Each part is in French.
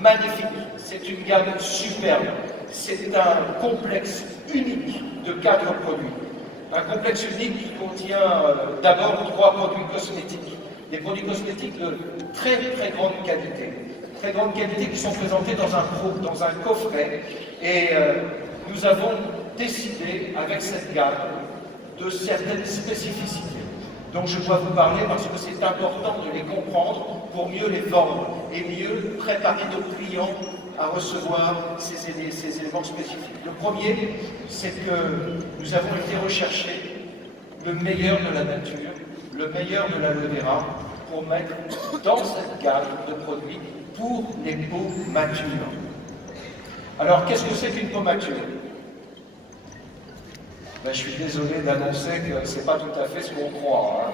Magnifique, c'est une gamme superbe, c'est un complexe unique de 4 produits. Un complexe unique qui contient d'abord 3 produits cosmétiques, des produits cosmétiques de très grande qualité qui sont présentés dans un coffret. Et nous avons décidé avec cette gamme de certaines spécificités dont je dois vous parler parce que c'est important de les comprendre pour mieux les vendre et mieux préparer nos clients à recevoir ces éléments spécifiques. Le premier, c'est que nous avons été rechercher le meilleur de la nature, le meilleur de l'aloe vera pour mettre dans cette gamme de produits pour les peaux matures. Alors, qu'est-ce que c'est qu'une peau mature? Ben, je suis désolé d'annoncer que ce n'est pas tout à fait ce qu'on croit. Hein.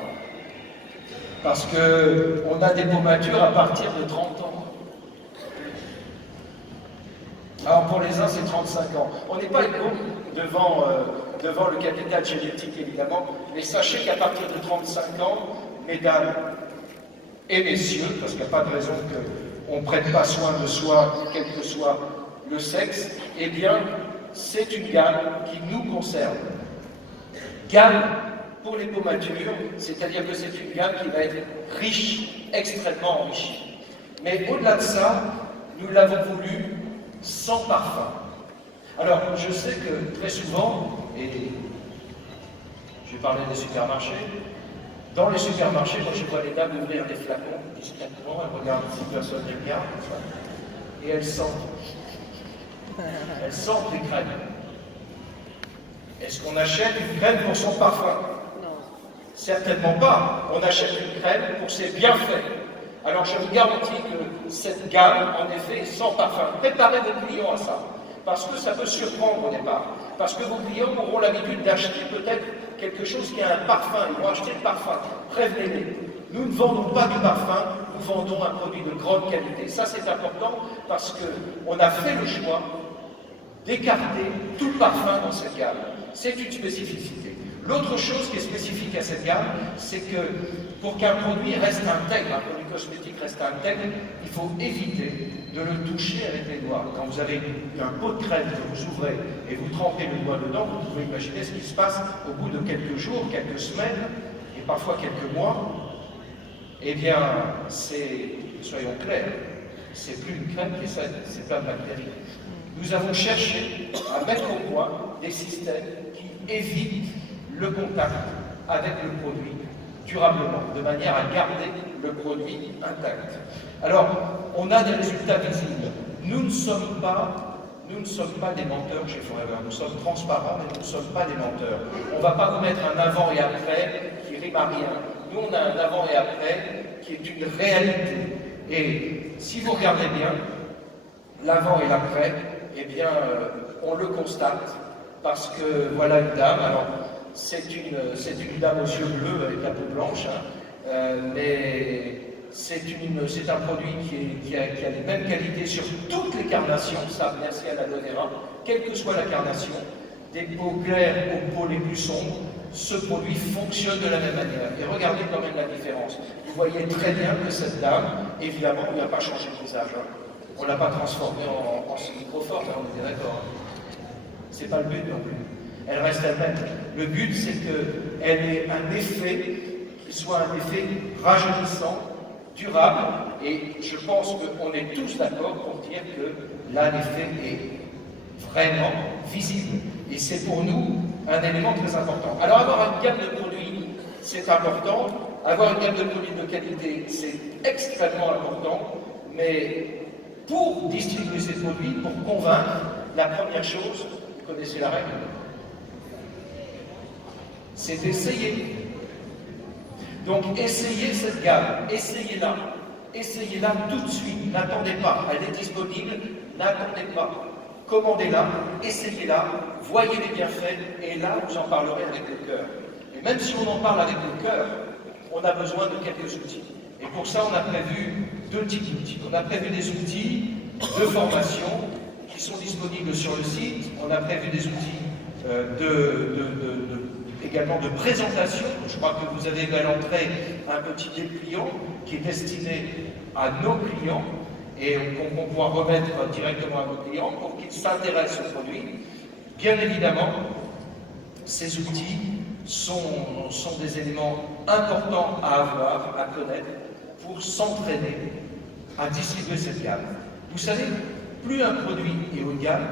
Parce qu'on a des peaux matures à partir de 30 ans. Alors pour les uns, c'est 35 ans. On n'est pas égaux devant le capital génétique, évidemment, mais sachez qu'à partir de 35 ans, mesdames et messieurs, parce qu'il n'y a pas de raison qu'on ne prenne pas soin de soi, quel que soit le sexe, eh bien, c'est une gamme qui nous concerne. Gamme pour les peaux matures, c'est-à-dire que c'est une gamme qui va être riche, extrêmement enrichie. Mais au-delà de ça, nous l'avons voulu sans parfum. Alors, je sais que très souvent, et je vais parler des supermarchés, dans les supermarchés, moi je vois les dames ouvrir des flacons discrètement, elles regardent si personne ne regarde, et elles sentent les crèmes. Est-ce qu'on achète une crème pour son parfum? Non. Certainement pas. On achète une crème pour ses bienfaits. Alors je vous garantis que cette gamme, en effet, est sans parfum. Préparez vos clients à ça, parce que ça peut surprendre au départ. Parce que vos clients auront l'habitude d'acheter peut-être quelque chose qui a un parfum. Ils vont acheter le parfum. Prévenez-les. Nous ne vendons pas du parfum, nous vendons un produit de grande qualité. Ça, c'est important parce qu'on a fait le choix d'écarter tout parfum dans cette gamme. C'est une spécificité. L'autre chose qui est spécifique à cette gamme, c'est que pour qu'un produit reste intègre, un produit cosmétique reste intègre, il faut éviter de le toucher avec les doigts. Quand vous avez un pot de crème que vous ouvrez et vous trempez le doigt dedans, vous pouvez imaginer ce qui se passe au bout de quelques jours, quelques semaines et parfois quelques mois. Eh bien, soyons clairs, c'est plus une crème qui est saine, c'est plein de bactéries. Nous avons cherché à mettre au point des systèmes qui évitent le contact avec le produit durablement, de manière à garder le produit intact. Alors, on a des résultats visibles. Nous ne sommes pas des menteurs chez Forever. Nous sommes transparents, mais nous ne sommes pas des menteurs. On ne va pas vous mettre un avant et après qui rime à rien. Nous, on a un avant et après qui est une réalité. Et si vous regardez bien, l'avant et l'après, eh bien, on le constate, parce que voilà une dame, alors c'est une dame aux yeux bleus avec la peau blanche, hein, mais c'est un produit qui a les mêmes qualités sur toutes les carnations, ça merci à l'aloe vera, quelle que soit la carnation, des peaux claires aux peaux les plus sombres, ce produit fonctionne de la même manière. Et regardez quand même la différence. Vous voyez très bien que cette dame, évidemment, on n'a pas changé le visage. Hein. On ne l'a pas transformée en microforme, hein, on est d'accord. C'est pas le but non plus. Elle reste elle-même. Le but, c'est qu'elle ait un effet qui soit un effet rajeunissant, durable, et je pense qu'on est tous d'accord pour dire que là, l'effet est vraiment visible. Et c'est pour nous un élément très important. Alors, avoir une gamme de produits, c'est important. Avoir une gamme de produits de qualité, c'est extrêmement important. Mais pour distribuer ces produits, pour convaincre, la première chose, vous connaissez la règle, c'est d'essayer. Donc essayez cette gamme, essayez-la tout de suite, n'attendez pas, elle est disponible, n'attendez pas, commandez-la, essayez-la, voyez les bienfaits, et là vous en parlerez avec le cœur. Et même si on en parle avec le cœur, on a besoin de quelques outils. Et pour ça, on a prévu 2 types d'outils. On a prévu des outils de formation qui sont disponibles sur le site. On a prévu des outils également de présentation. Je crois que vous avez vu à l'entrée un petit dépliant qui est destiné à nos clients. et qu'on pourra remettre directement à nos clients pour qu'ils s'intéressent aux produits. Bien évidemment, ces outils sont des éléments importants à avoir, à connaître, pour s'entraîner à distribuer cette gamme. Vous savez, plus un produit est haut de gamme,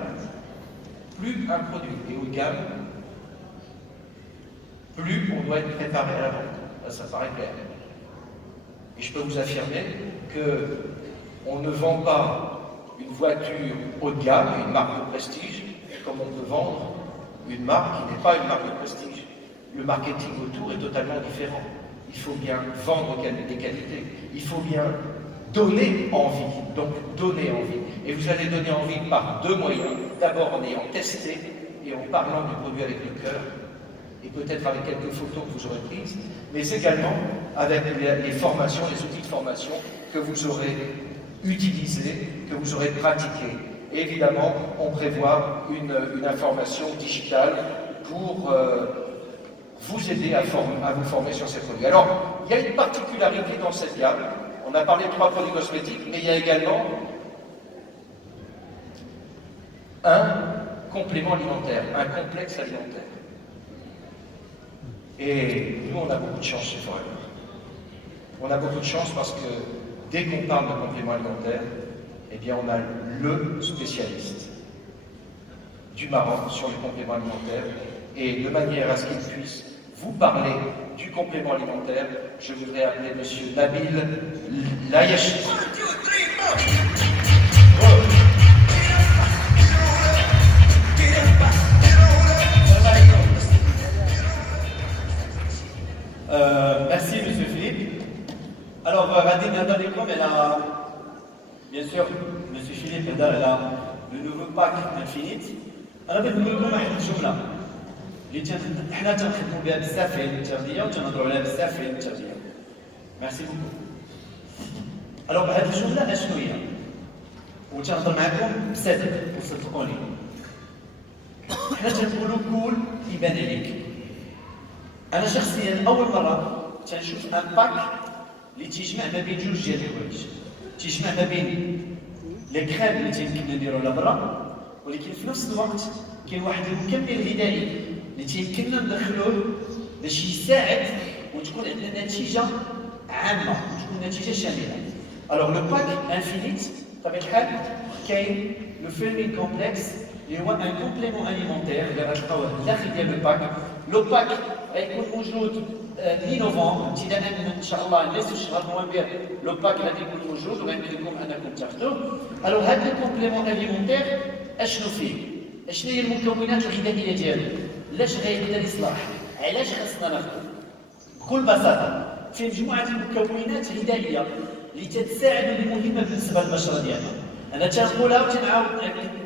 plus on doit être préparé à la vente. Ça paraît clair. Et je peux vous affirmer qu'on ne vend pas une voiture haut de gamme, une marque de prestige, comme on peut vendre une marque qui n'est pas une marque de prestige. Le marketing autour est totalement différent. Il faut bien vendre des qualités. Il faut bien donner envie. Donc, donner envie. Et vous allez donner envie par deux moyens. D'abord en ayant testé et en parlant du produit avec le cœur, et peut-être avec quelques photos que vous aurez prises, mais également avec les formations, les outils de formation que vous aurez utilisés, que vous aurez pratiqués. Et évidemment, on prévoit une information digitale pour vous aider à vous former sur ces produits. Alors, il y a une particularité dans cette gamme. On a parlé de 3 produits cosmétiques, mais il y a également un complément alimentaire, un complexe alimentaire. Et nous, on a beaucoup de chance chez Forever. On a beaucoup de chance parce que dès qu'on parle de complément alimentaire, eh bien, on a le spécialiste du Maroc sur les compléments alimentaires. Et de manière à ce qu'il puisse vous parler du complément alimentaire, je voudrais appeler M. Nabil Layachi. Merci, M. Philippe. Alors, Radine Nadalikom, elle a, bien sûr, M. Philippe, elle a le nouveau pack Infinite. أنا بنقول لكم واحد الجملة اللي حنا تنخدموا بها بزاف في التغذية وتنهضروا عليها بزاف في التغذية. ميرسي بوكو. ألوغ هاد الجملة أشنو هي؟ وتنهضر معكم بصدق وصدقوني. حنا تنقولوا كول يبان عليك. أنا شخصيا أول مرة تنشوف أن باك اللي تيجمع ما بين جوج ديال الحوايج. تيجمع ما بين لي كريم اللي تيمكن نديرو لبرا، ولكن في نفس الوقت كاين واحد المكمل غذائي اللي تيمكننا ندخلوه باش يساعد وتكون عندنا نتيجه عامه وتكون نتيجه شامله. الوغ لو باك انفينيت بطبيعه الحال كاين لو فيرمين كومبلكس اللي هو ان كومبليمون اليمونتير اللي غتلقاوه داخل ديال لو باك. لو باك غيكون موجود من نوفمبر ابتداء ان شاء الله نصف شهر نوفمبر. لو باك غادي يكون موجود وغنقول لكم انكم تاخذوه. الوغ هذا الكومبليمون اليمونتير اشنو فيه؟ اشنو هي المكونات الغذائيه ديالو؟ علاش غيقدر يصلح؟ علاش خاصنا ناخذو؟ بكل بساطه فيه مجموعه المكونات الغذائيه اللي تتساعد واللي مهمه بالنسبه للبشره ديالنا. انا تنقولها وتنعاود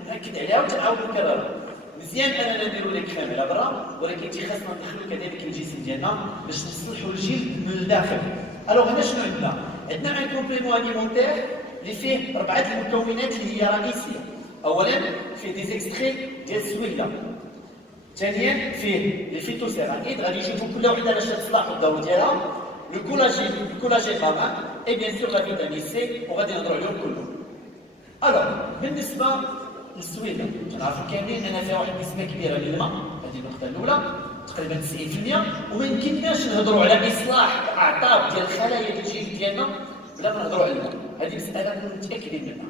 ناكد عليها وتنعاود نكررها. مزيان اننا نديرو لي كريم على برا، ولكن خاصنا ندخلو كذلك الجسم ديالنا باش نصلحوا الجلد من الداخل. الوغ هنا شنو عندنا؟ عندنا ان كومبليمون اليمونتير اللي فيه 4 المكونات اللي هي رئيسيه. اولا فيه دي زيكستري ديال السويله، ثانيا فيه لي فيتوسيراميد غادي يجيبوا كل وحده باش تصلح الدور ديالها، الكولاجين مامان اي بيان سور لا فيتامين سي وغادي نهضروا عليهم كلهم. الوغ بالنسبه للسويله كنعرفوا كاملين ان فيها واحد النسبه كبيره من الماء، هذه النقطه الاولى تقريبا 90%، وما يمكنناش نهضروا على اصلاح الاعصاب ديال الخلايا ديال الجلد ديالنا بلا ما نهضروا على الماء. هذه مساله متاكدين منها.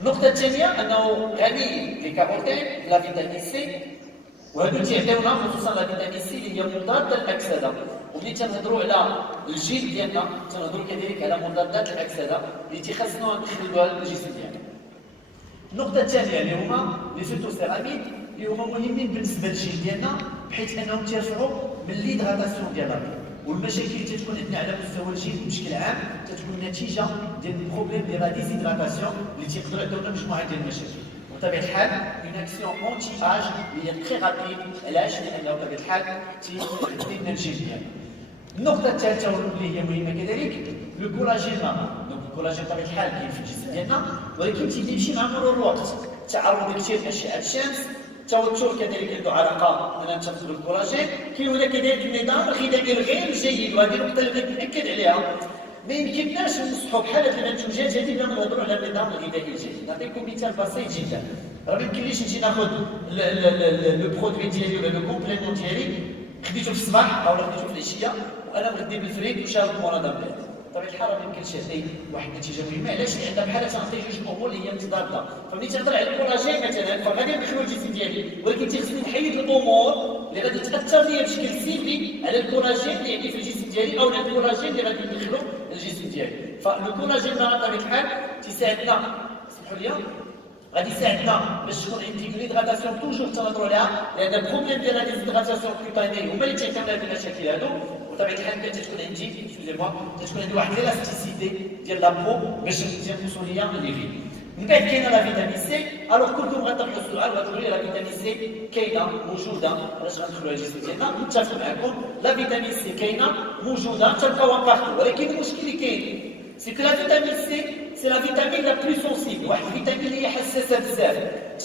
النقطة الثانية أنه غني بكاروتين لا فيتامين سي، وهذو تيعطيونا خصوصا لا فيتامين سي اللي هي مضادة للأكسدة. وملي تنهضروا على الجلد ديالنا تنهضروا كذلك على مضادات الأكسدة اللي تيخصنا ندخلوها للجسم ديالنا. النقطة الثانية اللي هما لي فيتوسيراميد اللي هما مهمين بالنسبة للجلد ديالنا بحيث أنهم تيرفعوا من ليدغاتاسيون ديالنا، والمشاكل اللي تتكون عندنا على مستوى الجلد بشكل عام تتكون نتيجه ديال البروبليم ديال لا ديزيدراتاسيون اللي تيقدروا يعطيونا مجموعه ديال المشاكل. وبطبيعه الحال اون اكسيون اونتي اج اللي هي تري رابيد. علاش؟ لانه بطبيعه الحال تيدي لنا الجلد ديالنا. النقطه الثالثه واللي هي مهمه كذلك لو كولاجين ماما. دونك الكولاجين بطبيعه الحال كاين في الجسم ديالنا، ولكن تيجي يمشي مع مرور الوقت. تعرض كثير لاشعه الشمس، التوتر كذلك عنده علاقه اننا نتخذوا الكولاجين. كاين هنا كذلك النظام الغذائي الغير جيد، وهذه النقطه اللي بغيت ناكد عليها. ما يمكنناش نصحوا بحال هاد المنتوجات هذه بلا ما نهضروا على النظام الغذائي الجيد. نعطيكم مثال بسيط جدا. راه ما يمكنليش نجي ناخذ لو برودوي ديالي ولا لو كومبليمون ديالي خديته في الصباح او خديته في العشيه وانا مغدي بالفريك وشارب مرضى بلاد. بطبيعه الحال ما يمكنش يعطي واحد النتيجه مهمه. علاش؟ لان بحال تنعطي جوج امور اللي هي متضاده. فملي تهضر على الكولاجين مثلا فغادي ندخلوا الجسم ديالي، ولكن تيخصني نحيد الامور اللي غادي تاثر ليا بشكل سلبي على الكولاجين اللي عندي في الجسم ديالي او على الكولاجين اللي غادي ندخلو للجسم ديالي. فالكولاجين بطبيعه الحال تيساعدنا، سمحوا لي، غادي يساعدنا باش تكون عندي اون هيدراتاسيون توجور تنهضروا عليها، لان البروبليم ديال هذه الهيدراتاسيون كوتاني هما اللي تيعتمدوا على المشاكل هادو. وطبيعه الحال تكون عندي تكون عندي واحد الاستيسيتي ديال لابو باش تنقصوا ليا لي في. من بعد كاينه لا فيتامين سي. الوغ كلكم غتطرحوا السؤال وغتقولوا لي لا فيتامين سي كاينه موجوده، علاش غندخلوا على الجسم ديالنا؟ متفق معكم، لا فيتامين سي كاينه موجوده تلقاوها بارتو، ولكن المشكل اللي كاين سي كو لا فيتامين سي سي لا فيتامين لا بلو سونسيبل، واحد الفيتامين اللي هي حساسه بزاف.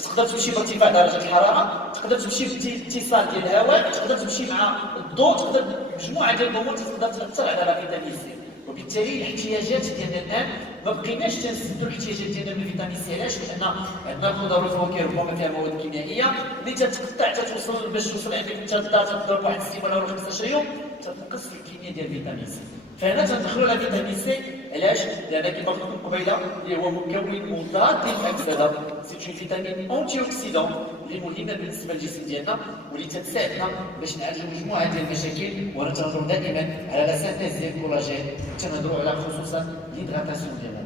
تقدر تمشي بارتفاع درجه الحراره، تقدر تمشي باتصال ديال الهواء، تقدر تمشي مع الضوء، تقدر مجموعه ديال الامور تقدر تاثر على لا فيتامين سي. وبالتالي الاحتياجات ديالنا الان ما بقيناش تنسدوا الاحتياجات ديالنا من الفيتامين سي. علاش؟ لان عندنا الخضر والفواكه ربما فيها مواد كيميائيه اللي تتقطع تتوصل باش توصل عندك انت تضرب واحد السيمانه ولا 15 يوم تنقص في الكميه ديال الفيتامين سي. فهنا تندخلوا لا فيتامين سي. علاش؟ لان كما قلت لكم قبيله اللي هو مكون مضاد للاكسده، سي فيتامين انتي اوكسيدون اللي مهمه بالنسبه للجسم ديالنا واللي تتساعدنا باش نعالجوا مجموعه ديال المشاكل. وانا تنهضروا دائما على لا سانتيز ديال الكولاجين، تنهضروا على خصوصا ليدغاتاسيون ديالنا.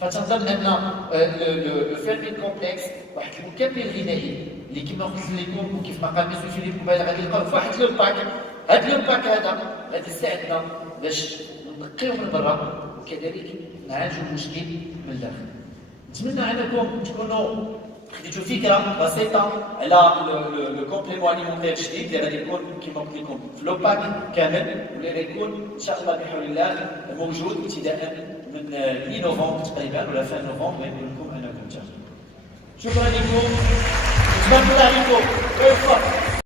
فتنظن ان لو فيرمين كومبلكس واحد المكمل غذائي اللي كما قلت لكم وكيف ما قال مسيو فيليب قبيله غادي نلقاو في واحد لو باك. هاد لو باك هذا غادي يساعدنا باش نقيو من برا وكذلك نعالجوا المشكل من الداخل. نتمنى انكم تكونوا خديتوا فكره بسيطه على لو كومبليمون اليمونتير الجديد اللي غادي يكون كما قلت لكم في لو باك كامل، واللي غادي يكون ان شاء الله بحول الله موجود ابتداء من مي نوفمبر تقريبا ولا فان نوفمبر، ويقول لكم انكم تاخذوا. شكرا لكم، تبارك الله عليكم.